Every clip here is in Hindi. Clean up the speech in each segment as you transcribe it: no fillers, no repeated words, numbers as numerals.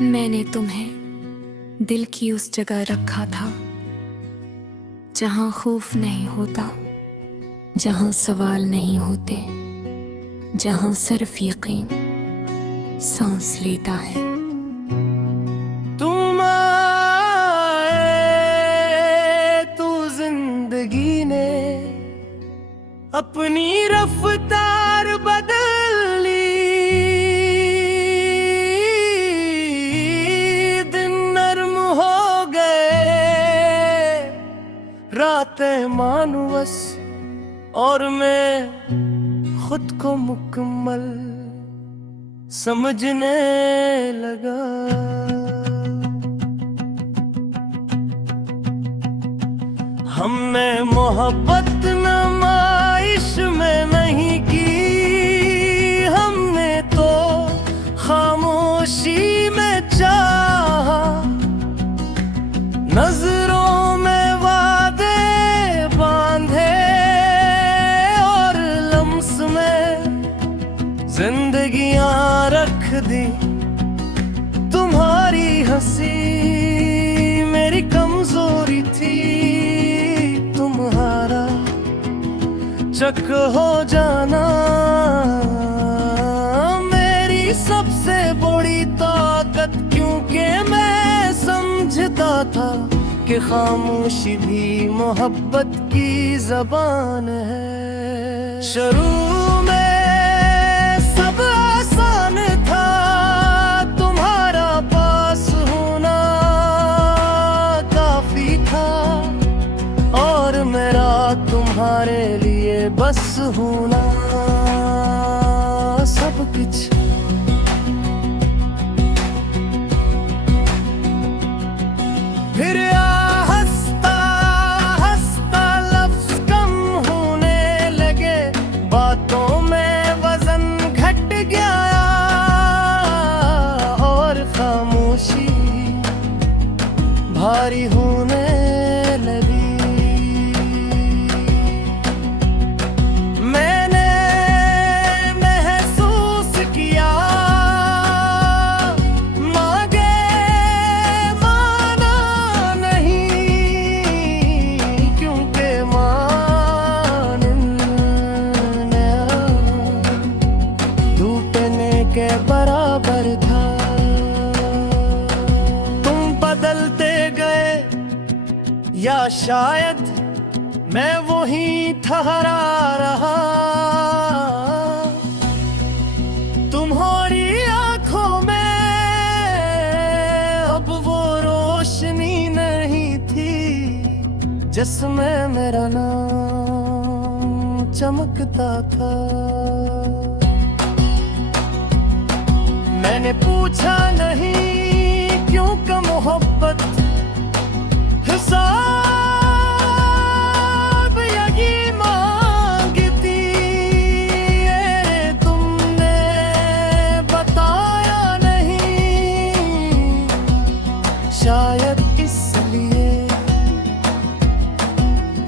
मैंने तुम्हें दिल की उस जगह रखा था जहां खौफ नहीं होता, जहां सवाल नहीं होते, जहां सिर्फ यकीन सांस लेता है। तुम आए तो जिंदगी ने अपनी रफ्तार बदल ली। दिन नर्म हो गए, रातें मानवस, और मैं खुद को मुकम्मल समझने लगा। हमने मोहब्बत नुमाइश में नहीं की, हमने तो खामोशी में चाहा। नजरों में वादे बांधे और लम्स में जिंदगियां रख दी। तुम्हारी हंसी मेरी कमजोरी थी, तुम्हारा चक हो जाना मेरी सबसे बड़ी ताकत। क्योंकि मैं समझता था कि खामोशी भी मोहब्बत की जबान है। शुरू में सब आसान था, तुम्हारा पास होना काफी था, और मेरा तुम्हारे लिए बस होना सब कुछ। फिर हंसता हंसता लफ्ज कम होने लगे, बातों में वजन घट गया और खामोशी भारी होने लगी। मैंने महसूस किया मांगे माना नहीं, क्योंकि मानने टूटने के बराबर था। तुम बदलते गए या शायद मैं वही ठहरा रहा। तुम्हारी आंखों में अब वो रोशनी नहीं थी जिसमें मेरा नाम चमकता था। मैंने पूछा नहीं क्यों का मोहब्बत हिसाब यही मांगती है, तुमने बताया नहीं, शायद इसलिए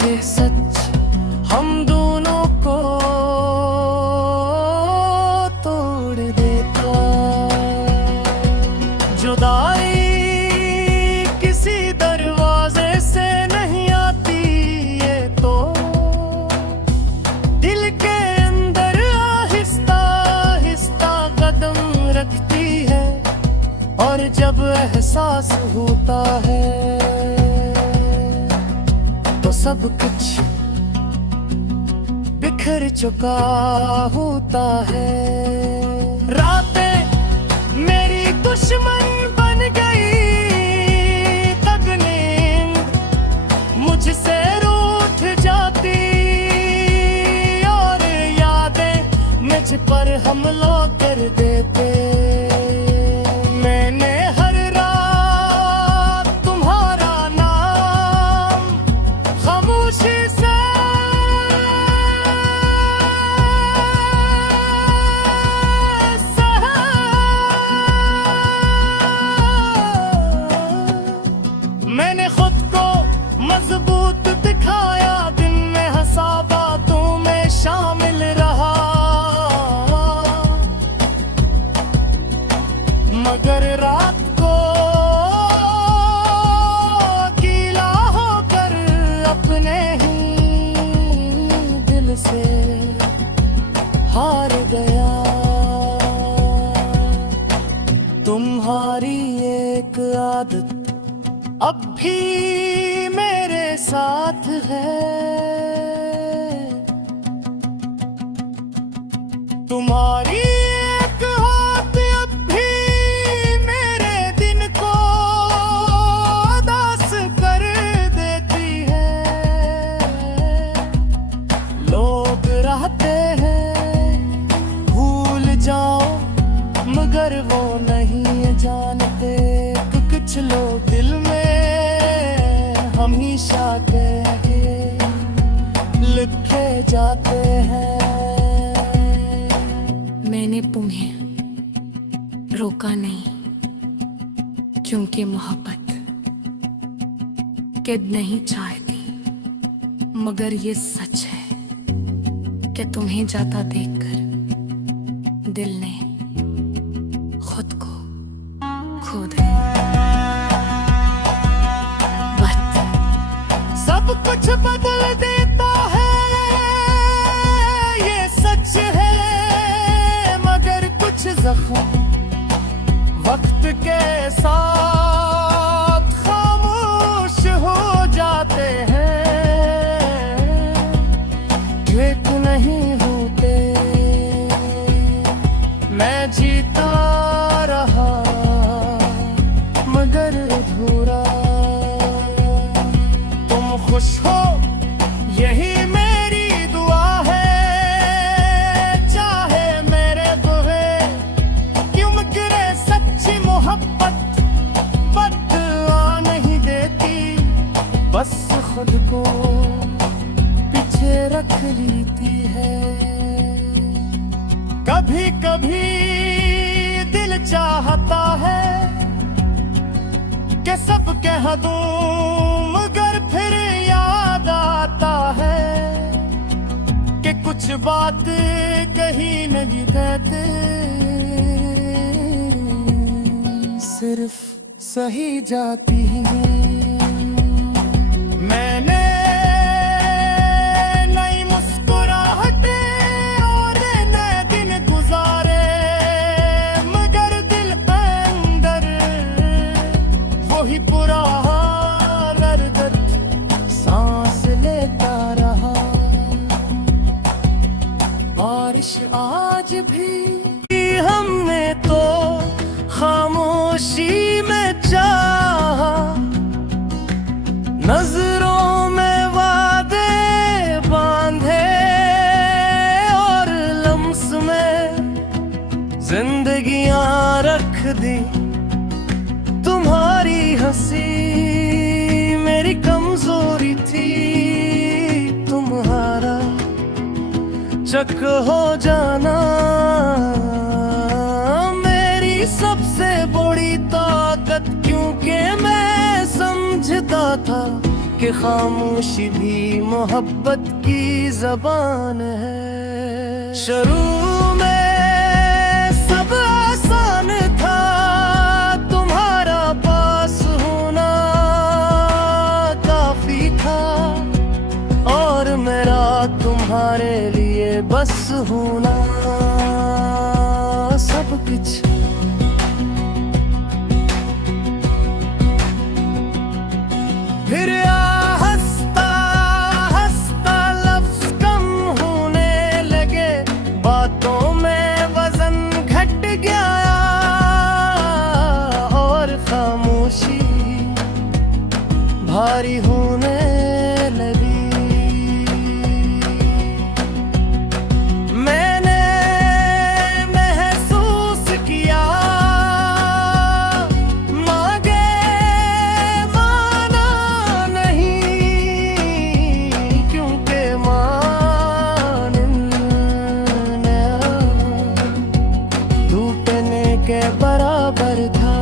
कि सच हम दोनों को तोड़ देता। जुदाई किसी दरवाजे से नहीं आती, ये तो दिल के अंदर आहिस्ता आहिस्ता कदम रखती है। और जब एहसास होता है तो सब कुछ बिखर चुका होता है। रातें मेरी दुश्मन बन गई, तब नींद मुझसे रूठ जाती, और यादें मुझ पर हमला कर देते। मैंने हर रात तुम्हारा नाम खामोशी से मैंने खुद को मजबूत दिखाया, दिन में हंसा बातों में शामिल रहा। मगर रात आदत अब भी मेरे साथ है। तुम्हारी एक हाथ अब भी मेरे दिन को उदास कर देती है। लोग रहते हैं भूल जाओ मगर वो नहीं जानते कि कुछ लोग दिल में हमेशा कह के लिखे जाते हैं। मैंने तुम्हें रोका नहीं क्योंकि मोहब्बत कैद नहीं चाहती, मगर ये सच है कि तुम्हें जाता देखकर दिल ने खुद को खो दिया। वक्त सब कुछ बदल देता है ये सच है, मगर कुछ जख्म वक्त के साथ खामोश हो जाते हैं। ठीक नहीं होते मैं जीता रहा मगर अधूरा। तुम खुश हो यही मेरी दुआ है, चाहे मेरे बुरे क्यों गिरे सच्ची मोहब्बत बदला नहीं देती, बस खुद को पीछे रख लेती है। कभी कभी दिल चाहता है कि सब कह दूं, मगर फिर याद आता है कि कुछ बात कहीं नहीं कहते, सिर्फ सही जाती है। मैंने नई मुस्कुराहटे और नए दिन गुजारे, मगर दिल अंदर वही पुराना दर्द सांस लेता रहा। बारिश आज भी हमने तो खामोशी में चाहा, नजरों में वादे बांधे और लम्स में जिंदगियां रख दी। तुम्हारी हंसी मेरी कमजोरी थी, तुम्हारा चक हो जाना मेरी सबसे बड़ी ताकत, क्योंकि मैं समझता था कि खामोशी भी मोहब्बत की जबान है। शुरू में सब आसान था, तुम्हारा पास होना काफी था, और मेरा तुम्हारे लिए बस होना सब कुछ। फिर हंसता हंसता लफ्ज कम होने लगे, बातों में वजन घट गया और खामोशी भारी होने लगी। मैंने महसूस किया मांगे माना नहीं, क्योंकि मानने टूटने के बराबर था।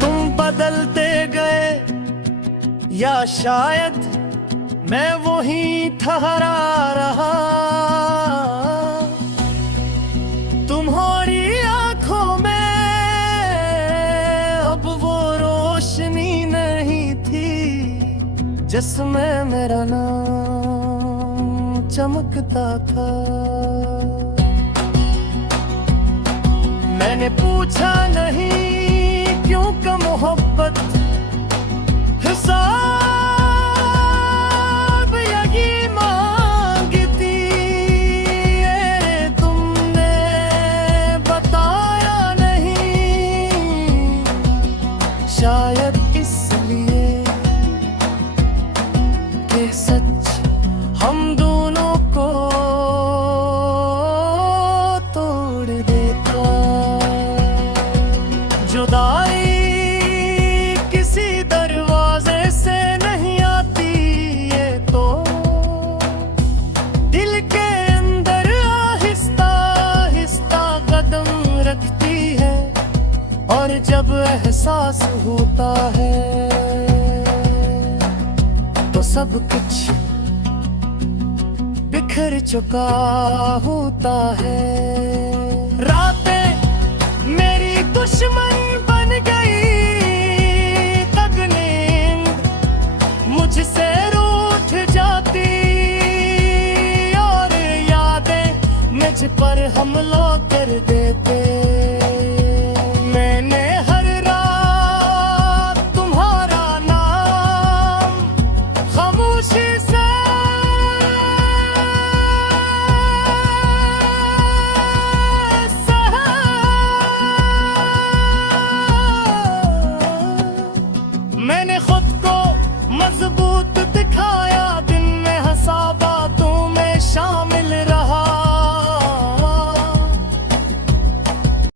तुम बदलते गए या शायद मैं वही ठहरा रहा, तुम्हारी आंखों में अब वो रोशनी नहीं थी जिसमें मेरा नाम चमकता था। मैंने पूछा नहीं जब एहसास होता है तो सब कुछ बिखर चुका होता है। रातें मेरी दुश्मन बन गई, तब नींद मुझसे रूठ जाती और यादें मुझ पर हमला कर देते।